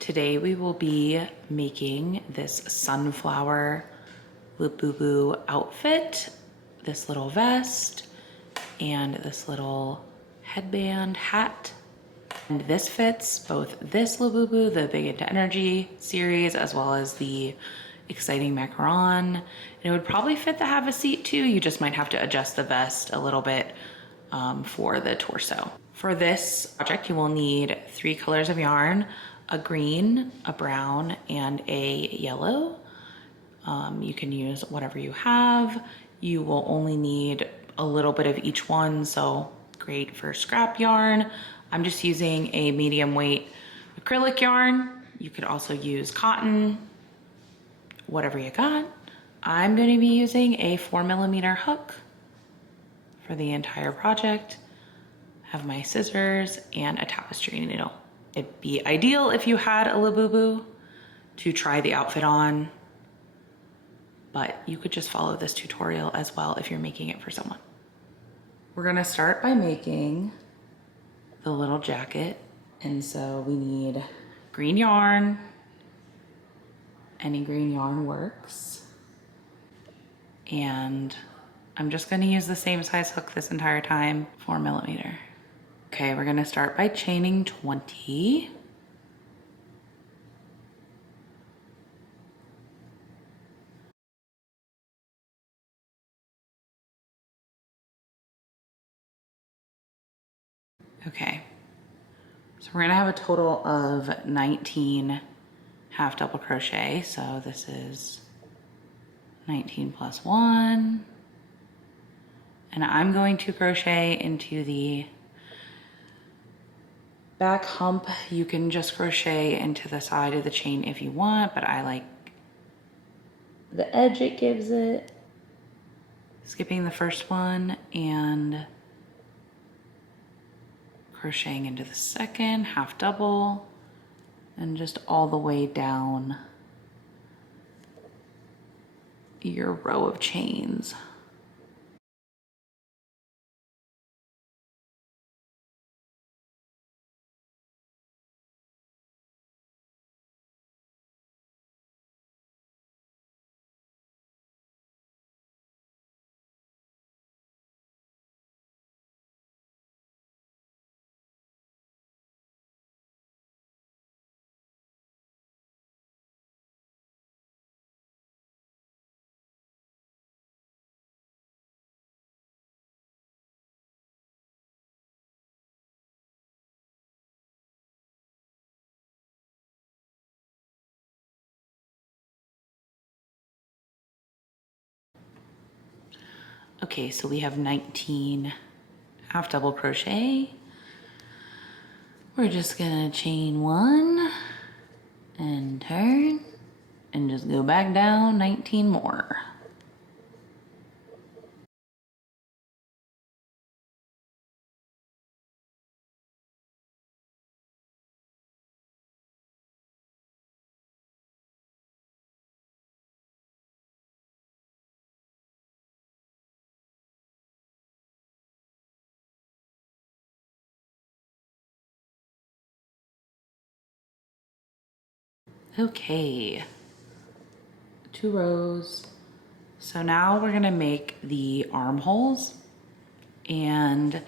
Today we will be making this sunflower Labubu outfit, this little vest, and this little headband hat. And this fits both this Labubu, the Big Into Energy series, as well as the Exciting Macaron. And it would probably fit the Have a Seat too. You just might have to adjust the vest a little bit for the torso. For this project, you will need 3 colors of yarn, a green, a brown, and a yellow. You can use whatever you have. You will only need a little bit of each one, so great for scrap yarn. I'm just using a medium weight acrylic yarn. You could also use cotton, whatever you got. I'm going to be using a 4mm hook for the entire project. Have my scissors and a tapestry needle. It'd be ideal if you had a Labubu to try the outfit on, but you could just follow this tutorial as well if you're making it for someone. We're gonna start by making the little jacket. And so we need green yarn. Any green yarn works. And I'm just gonna use the same size hook this entire time, 4mm. Okay, we're gonna start by chaining 20. Okay, so we're gonna have a total of 19 half double crochet. So this is 19 plus 1. And I'm going to crochet into the back hump. You can just crochet into the side of the chain if you want, but I like the edge it gives it. Skipping the first one and crocheting into the second, half double, and just all the way down your row of chains. Okay, so we have 19 half double crochet. We're just gonna chain 1 and turn and just go back down 19 more. Okay, 2 rows. So now we're gonna make the armholes, and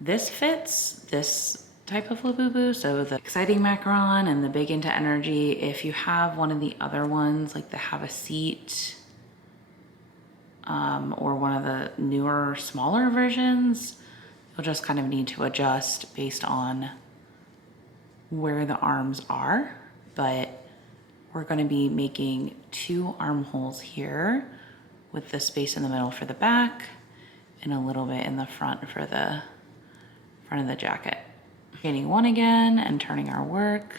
this fits this type of Labubu. So the Exciting Macaron and the Big Into Energy. If you have one of the other ones, like the Have a Seat, or one of the newer, smaller versions, you'll just kind of need to adjust based on where the arms are. But we're going to be making 2 armholes here with the space in the middle for the back and a little bit in the front for the front of the jacket. Chaining 1 again and turning our work.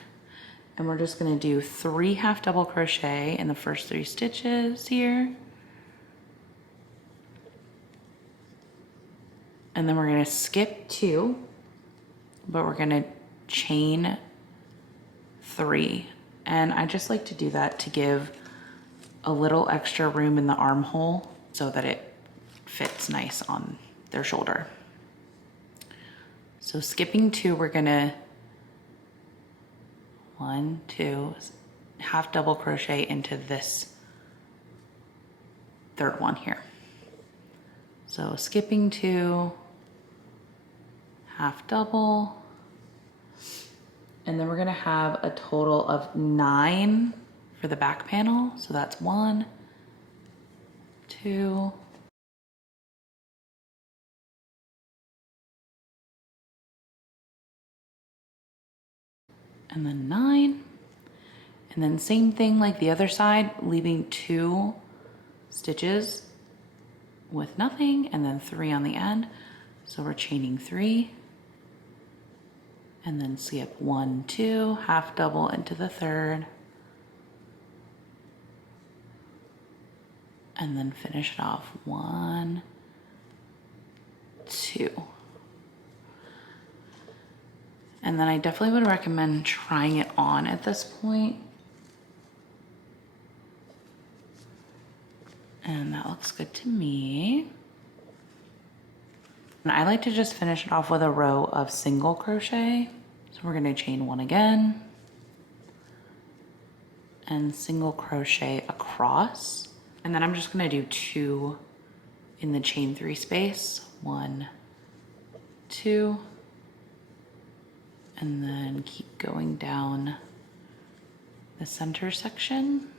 And we're just going to do 3 half double crochet in the first 3 stitches here. And then we're going to skip 2, but we're going to chain 3. And I just like to do that to give a little extra room in the armhole so that it fits nice on their shoulder. So skipping 2, we're gonna 1, 2, half double crochet into this third one here. So skipping 2, half double, and then we're gonna have a total of 9 for the back panel. So that's 1, 2, and then 9. And then same thing like the other side, leaving 2 stitches with nothing, and then 3 on the end. So we're chaining 3, and then skip 1, 2, half double into the third, and then finish it off 1, 2. And then I definitely would recommend trying it on at this point. And that looks good to me. And I like to just finish it off with a row of single crochet. So we're gonna chain 1 again, and single crochet across. And then I'm just gonna do 2 in the chain 3 space. 1, 2, and then keep going down the center section.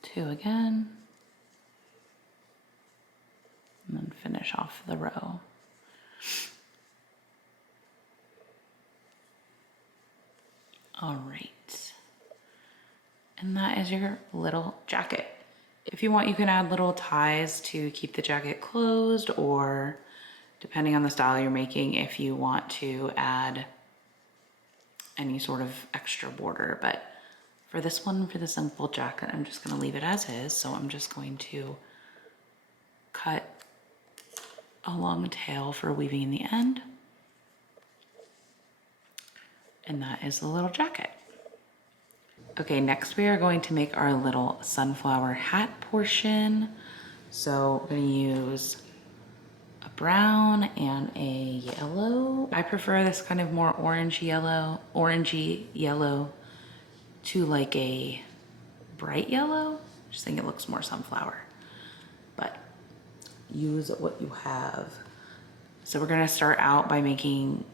Two again, and then finish off the row. All right, and that is your little jacket. If you want, you can add little ties to keep the jacket closed, or depending on the style you're making, if you want to add any sort of extra border. But for this one, for the simple jacket, I'm just gonna leave it as is. So I'm just going to cut a long tail for weaving in the end. And that is the little jacket. Okay, next we are going to make our little sunflower hat portion. So we're gonna use a brown and a yellow. I prefer this kind of more orangey yellow to like a bright yellow. Just think it looks more sunflower, but use what you have. So we're gonna start out by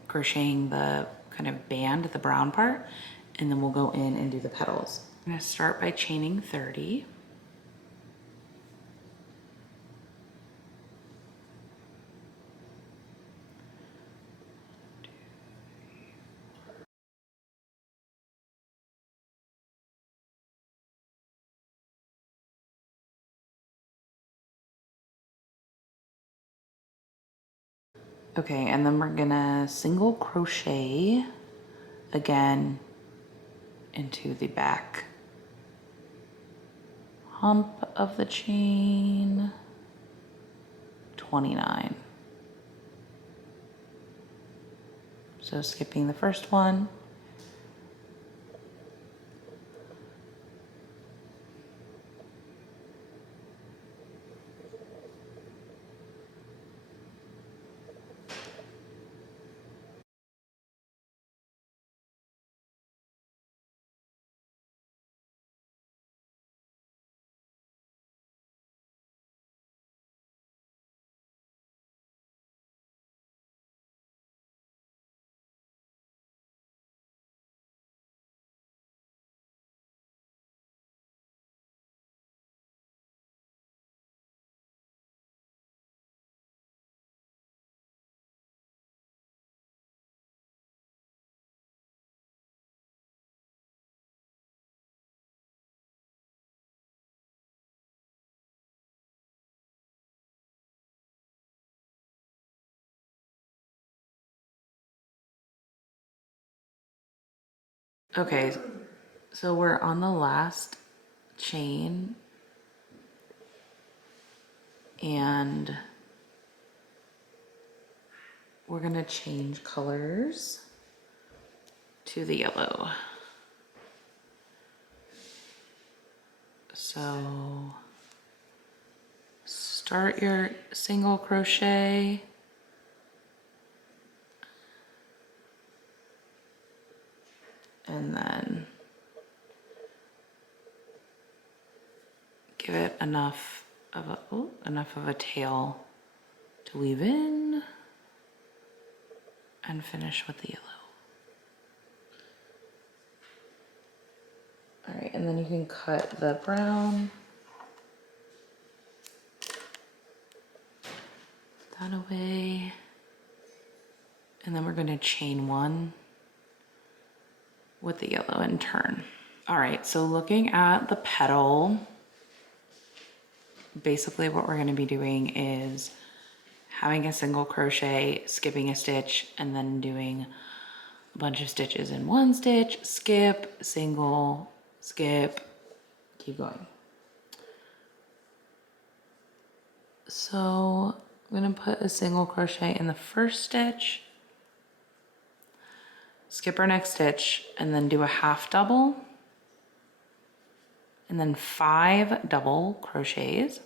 crocheting the kind of band, the brown part, and then we'll go in and do the petals. I'm gonna start by chaining 30. Okay, and then we're gonna single crochet again into the back hump of the chain, 29. So skipping the first one. Okay, so we're on the last chain, and we're gonna change colors to the yellow. So start your single crochet. And then give it enough of a tail to weave in and finish with the yellow. All right, and then you can cut the brown. Put that away. And then we're gonna chain one with the yellow and turn. All right, so looking at the petal, basically what we're gonna be doing is having a single crochet, skipping a stitch, and then doing a bunch of stitches in one stitch, skip, single, skip, keep going. So I'm gonna put a single crochet in the first stitch, skip our next stitch, and then do a half double, and then 5 double crochets.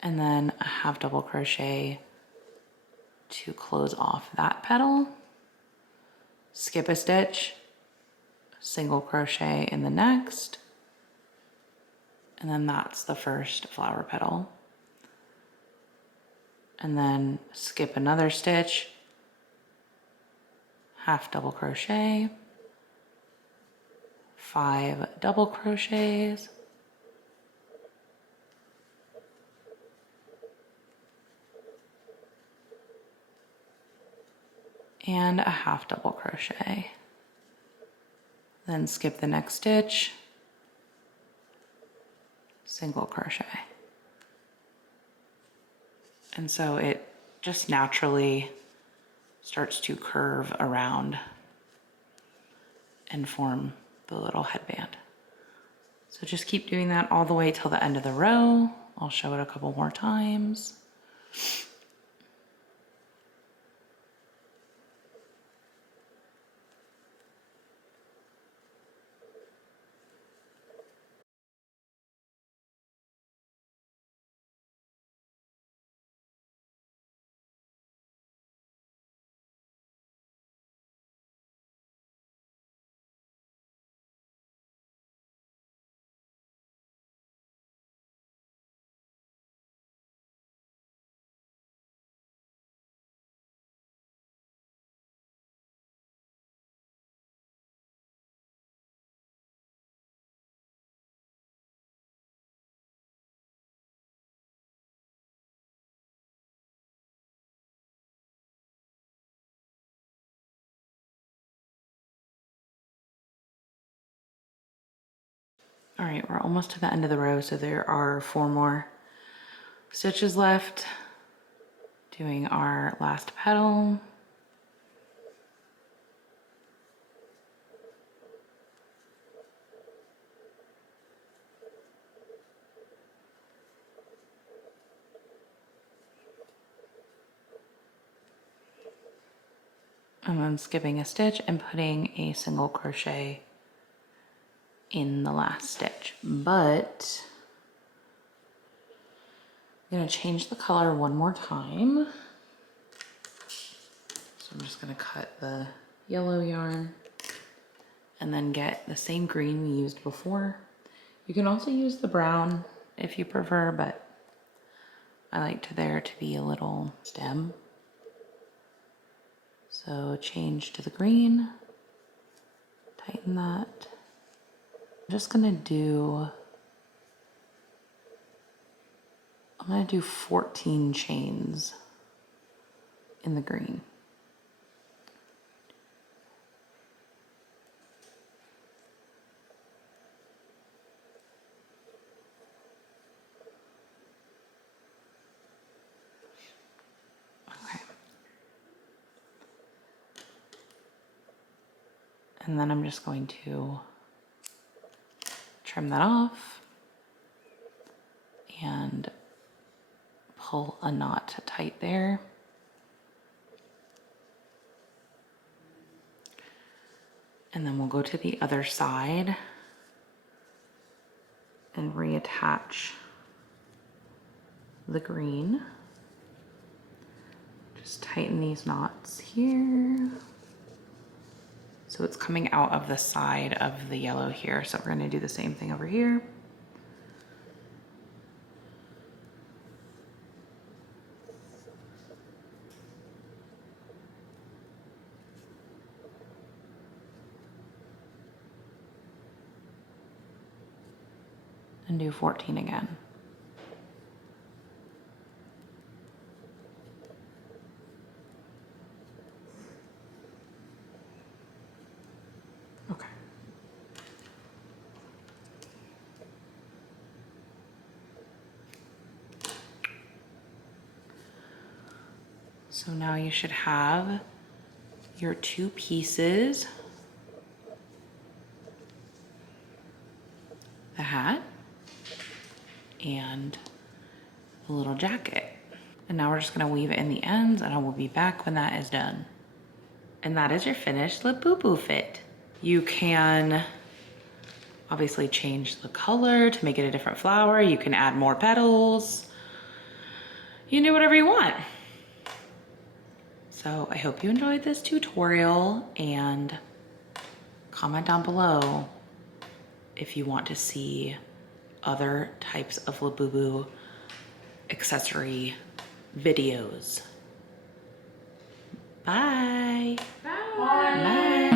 And then a half double crochet to close off that petal, skip a stitch, single crochet in the next, and then that's the first flower petal. And then skip another stitch, half double crochet, 5 double crochets, and a half double crochet. Then skip the next stitch, single crochet. And so it just naturally starts to curve around and form the little headband. So just keep doing that all the way till the end of the row. I'll show it a couple more times. All right, we're almost to the end of the row, so there are 4 more stitches left. Doing our last petal. And then skipping a stitch and putting a single crochet in the last stitch. But I'm gonna change the color one more time. So I'm just gonna cut the yellow yarn and then get the same green we used before. You can also use the brown if you prefer, but I like there to be a little stem. So change to the green, tighten that. I'm just gonna do, I'm gonna do 14 chains in the green. Okay. And then I'm just going to trim that off and pull a knot tight there. And then we'll go to the other side and reattach the green. Just tighten these knots here. So it's coming out of the side of the yellow here. So we're gonna do the same thing over here. And do 14 again. Okay. So now you should have your 2 pieces, the hat and the little jacket. And now we're just gonna weave it in the ends, and I will be back when that is done. And that is your finished Labubu fit. You can obviously change the color to make it a different flower. You can add more petals. You can do whatever you want. So I hope you enjoyed this tutorial, and comment down below if you want to see other types of Labubu accessory videos. Bye. Bye. Bye.